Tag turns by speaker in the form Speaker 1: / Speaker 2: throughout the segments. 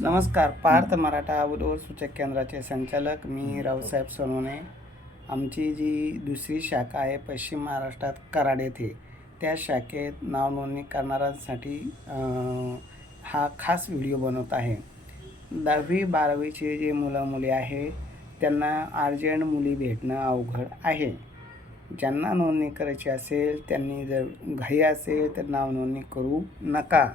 Speaker 1: नमस्कार पार्थ मराठा आउटडोअर सूचक केंद्राचे संचालक मी रावसाहेब सोनवणे. आमची जी दुसरी शाखा आहे पश्चिम महाराष्ट्रात कराड येथे. त्या शाखेत नावनोंदणी करणाऱ्यांसाठी हा खास व्हिडिओ बनवत आहे. दहावी बारावीचे जे मुलं मुली आहे त्यांना अर्जंट मुली भेटणं अवघड आहे. ज्यांना नोंदणी करायची असेल त्यांनी जर घाई असेल तर नाव नोंदणी करू नका.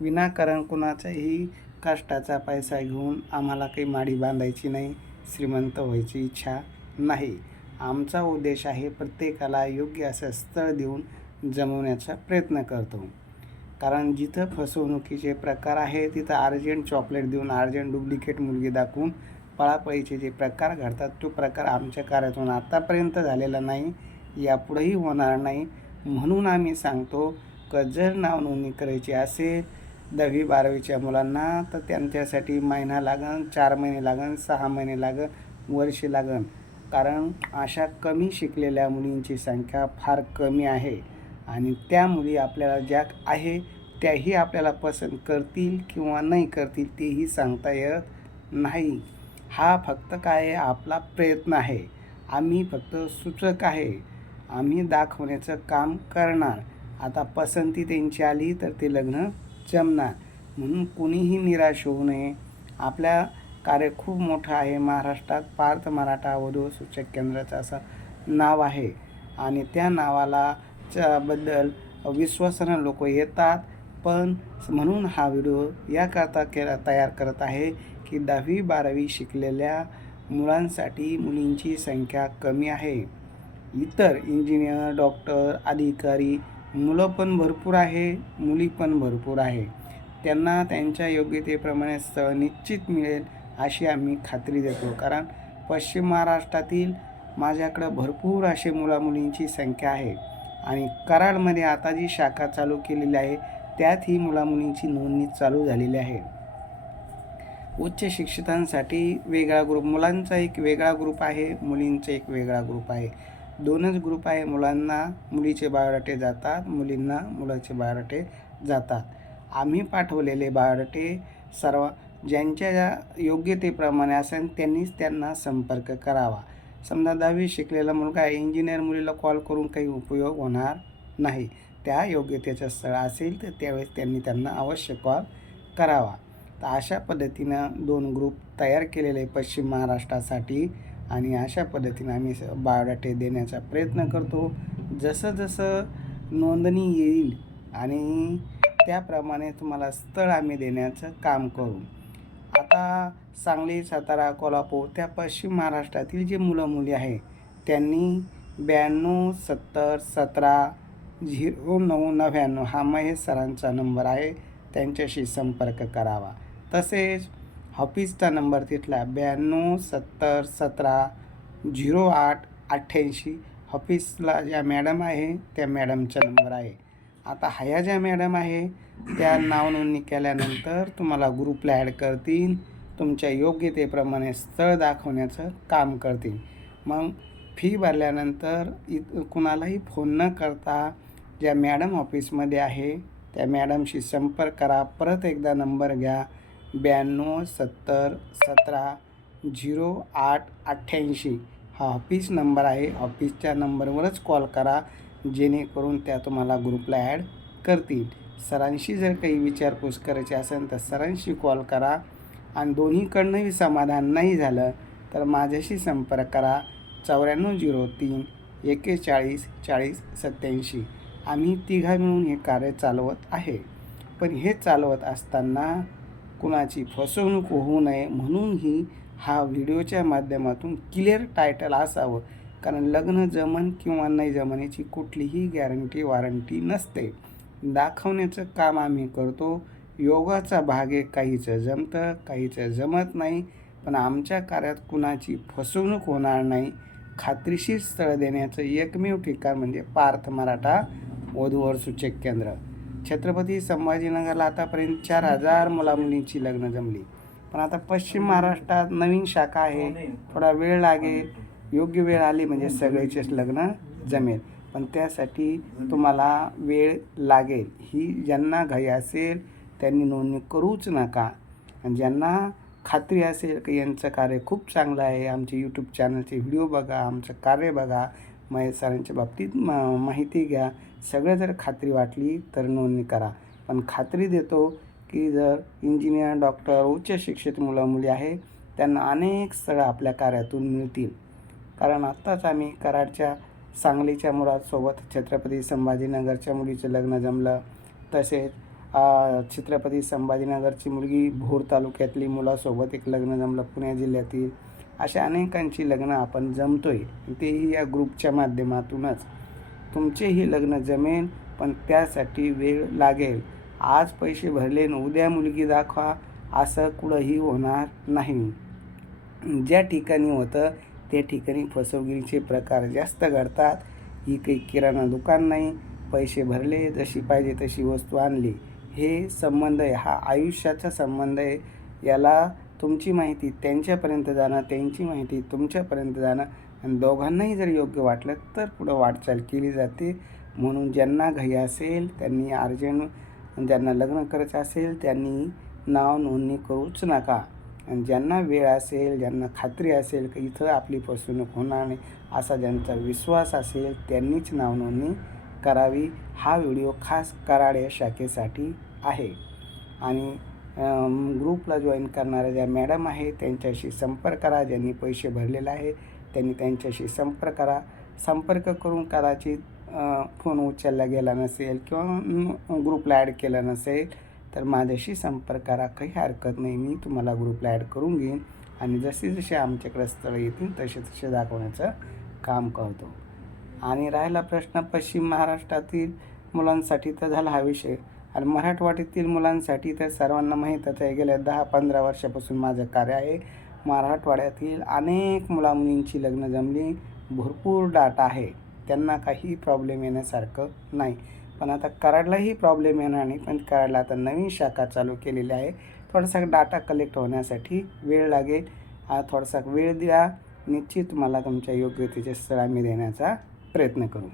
Speaker 1: विनाकारण कुणाचंही कष्टाचा पैसा घेऊन आम्हाला काही माडी बांधायची नाही श्रीमंत व्हायची इच्छा नाही. आमचा उद्देश आहे प्रत्येकाला योग्य असं स्थळ देऊन जमवण्याचा प्रयत्न करतो. कारण जिथं फसवणुकीचे प्रकार आहे तिथं अर्जंट चॉकलेट देऊन अर्जंट डुप्लिकेट मुलगी दाखवून पळापळीचे जे प्रकार घडतात तो प्रकार आमच्या कार्यातून आत्तापर्यंत झालेला नाही यापुढेही होणार नाही. म्हणून आम्ही सांगतो क जर नाव नोंदणी करायची असेल दहावी बारावीच्या मुलांना तर त्यांच्यासाठी महिना लागन चार महिने लागन सहा महिने लागन वर्ष लागन. कारण अशा कमी शिकलेल्या मुलींची संख्या फार कमी आहे. आणि त्या मुली आपल्याला ज्या आहे त्याही आपल्याला पसंत करतील किंवा नाही करतील तेही सांगता येत नाही. हा फक्त काय आपला प्रयत्न आहे. आम्ही फक्त सूचक आहे. आम्ही दाखवण्याचं काम करणार. आता पसंती त्यांची आली तर ते लग्न जमणार म्हणून कुणीही निराश होऊ नये. आपल्या कार्य खूप मोठं आहे. महाराष्ट्रात पार्थ मराठा वधू सूचक केंद्राचं असं नाव आहे. आणि त्या नावाला च्या बद्दल विश्वासानं लोक येतात. पण म्हणून हा व्हिडिओ याकरता के तयार करत आहे की दहावी बारावी शिकलेल्या मुलांसाठी मुलींची संख्या कमी आहे. इतर इंजिनियर डॉक्टर अधिकारी मुलं पण भरपूर आहे मुली पण भरपूर आहे. त्यांना त्यांच्या योग्यतेप्रमाणे स्थळ निश्चित मिळेल अशी आम्ही खात्री देतो. कारण पश्चिम महाराष्ट्रातील माझ्याकडं भरपूर असे मुलामुलींची संख्या आहे. आणि कराडमध्ये आता जी शाखा चालू केलेली आहे त्यात ही मुलामुलींची नोंदणी चालू झालेली आहे. उच्च शिक्षितांसाठी वेगळा ग्रुप मुलांचा एक वेगळा ग्रुप आहे मुलींचा एक वेगळा ग्रुप आहे. दोनच ग्रुप आहे. मुलांना मुलीचे बायोडाटे जातात मुलींना मुलाचे बायोडाटे जातात. आम्ही पाठवलेले बायोडाटे सर्व ज्यांच्या योग्यतेप्रमाणे असेल त्यांनीच त्यांना संपर्क करावा. समजा दहावी शिकलेला मुलगा आहे इंजिनियर मुलीला कॉल करून काही उपयोग होणार नाही. त्या योग्यतेचं स्थळ असेल तर त्यावेळेस त्यांनी त्यांना अवश्य कॉल करावा. तर अशा पद्धतीनं दोन ग्रुप तयार केलेले पश्चिम महाराष्ट्रासाठी आणि अशा पद्धतीनं आम्ही बायोडाटे देण्याचा प्रयत्न करतो. जसं जसं नोंदणी येईल आणि त्याप्रमाणे तुम्हाला स्थळ आम्ही देण्याचं काम करू. आता सांगली सातारा कोल्हापूर त्या पश्चिम महाराष्ट्रातील जे मुलं मुली आहे त्यांनी ब्याण्णव सत्तर सतरा झिरो नऊ नव्याण्णव हा महेश सरांचा नंबर आहे. त्यांच्याशी संपर्क करावा. तसेच ऑफिसचा नंबर तिथला ब्याण्णव सत्तर सतरा झिरो आठ अठ्ठ्याऐंशी. ऑफिसला ज्या मॅडम आहे त्या मॅडमचा नंबर आहे. आता ह्या ज्या मॅडम आहे त्या नावनोंदणी केल्यानंतर तुम्हाला ग्रुपला ॲड करतील. तुमच्या योग्यतेप्रमाणे स्थळ दाखवण्याचं काम करतील. मग फी भरल्यानंतर इत कुणालाही फोन न करता ज्या मॅडम ऑफिसमध्ये आहे त्या मॅडमशी संपर्क करा. परत एकदा नंबर घ्या. ब्याण्णव सत्तर सतरा झिरो आठ अठ्ठ्याऐंशी. हा ऑफिस नंबर आहे. ऑफिसच्या नंबरवरच कॉल करा जेणेकरून त्या तुम्हाला ग्रुपला ॲड करतील. सरांशी जर काही विचारपूस करायची असेल तर सरांशी कॉल करा. आणि दोन्हीकडनंही समाधान नाही झालं तर माझ्याशी संपर्क करा. चौऱ्याण्णव झिरो तीन एकेचाळीस चाळीस सत्याऐंशी आम्ही तिघा मिळून हे कार्य चालवत आहे. पण हे चालवत असताना कुणाची फसवणूक होऊ नये म्हणूनही हा व्हिडिओच्या माध्यमातून क्लिअर टायटल असावं. कारण लग्न जमन किंवा नाही जमण्याची कुठलीही गॅरंटी वॉरंटी नसते. दाखवण्याचं काम आम्ही करतो. योगाचा भाग आहे काहीचं जमतं काहीचं जमत नाही. पण आमच्या कार्यात कुणाची फसवणूक होणार नाही. खात्रीशीर स्थळ देण्याचं एकमेव ठिकाण म्हणजे पार्थ मराठा वधूवर सूचक केंद्र. छत्रपती संभाजीनगरला आतापर्यंत चार हजार मुलामुलींची लग्न जमली. पण आता पश्चिम महाराष्ट्रात नवीन शाखा आहे थोडा वेळ लागेल योग्य वेळ आली म्हणजे सगळेचेच लग्न जमेल. पण त्यासाठी तुम्हाला वेळ लागेल. ही ज्यांना घाई असेल त्यांनी नोंदणी करूच नका. आणि ज्यांना खात्री असेल की यांचं कार्य खूप चांगलं आहे आमचे यूट्यूब चॅनलचे व्हिडिओ बघा आमचं कार्य बघा महेश सरांच्या बाबतीत मा माहिती घ्या. सगळं जर खात्री वाटली तर नोंदणी करा. पण खात्री देतो की जर इंजिनियर डॉक्टर उच्च शिक्षित मुलं मुली आहे त्यांना अनेक स्थळं आपल्या कार्यातून मिळतील. कारण आत्ताच आम्ही कराडच्या सांगलीच्या मुलासोबत छत्रपती संभाजीनगरच्या मुलीचं लग्न जमलं. तसेच छत्रपती संभाजीनगरची मुलगी भोर तालुक्यातली मुलासोबत एक लग्न जमलं पुणे जिल्ह्यातील. अशा अनेकांची लग्न आपण जमतोय. तेही या ग्रुपच्या माध्यमातूनच. तुमचेही लग्न जमेल पण त्यासाठी वेळ लागेल. आज पैसे भरले न उद्या मुलगी दाखवा असं कुठंही होणार नाही. ज्या ठिकाणी होतं त्या ठिकाणी फसवगिरीचे प्रकार जास्त घडतात. ही काही किराणा दुकान नाही. पैसे भरले जशी पाहिजे तशी वस्तू आणली. हे संबंध आहे. हा आयुष्याचा संबंध आहे. याला तुमची माहिती त्यांच्यापर्यंत जाणं त्यांची माहिती तुमच्यापर्यंत जाणं आणि दोघांनाही जर योग्य वाटलं तर पुढं वाटचाल केली जाते. म्हणून ज्यांना घाई असेल त्यांनी अर्जंट ज्यांना लग्न करायचं असेल त्यांनी नाव नोंदणी करूच नका. आणि ज्यांना वेळ असेल ज्यांना खात्री असेल की इथं आपली फसवणूक होणार नाही असा ज्यांचा विश्वास असेल त्यांनीच नाव नोंदणी करावी. हा व्हिडिओ खास कराड या शाखेसाठी आहे. आणि ग्रुपला जॉईन करणाऱ्या ज्या मॅडम आहे त्यांच्याशी संपर्क करा. ज्यांनी पैसे भरलेले आहे त्यांनी त्यांच्याशी संपर्क करा. संपर्क करून कदाचित फोन उचलला गेला नसेल किंवा ग्रुपला ॲड केला नसेल तर माझ्याशी संपर्क करा. काही हरकत नाही मी तुम्हाला ग्रुपला ॲड करून घेईन. आणि जसे जसे आमच्याकडे स्थळं येतील तसे तसे दाखवण्याचं काम करतो. आणि राहिला प्रश्न पश्चिम महाराष्ट्रातील मुलांसाठी तर झाला हा विषय. आणि मराठवाड्यातील मुलांसाठी तर सर्वांना माहीतच आहे गेल्या दहा पंधरा वर्षापासून माझं कार्य आहे. मराठवाड्यातील अनेक मुलामुलींची लग्न जमली. भरपूर डाटा आहे. त्यांना काही प्रॉब्लेम येण्यासारखं नाही. पण आता कराडलाही प्रॉब्लेम येणार नाही. पण कराडला आता नवीन शाखा चालू केलेली आहे. थोडासा डाटा कलेक्ट होण्यासाठी वेळ लागेल. हा थोडासा वेळ द्या. निश्चित तुम्हाला तुमच्या योग्यतेचे स्थळ आम्ही देण्याचा प्रयत्न करू.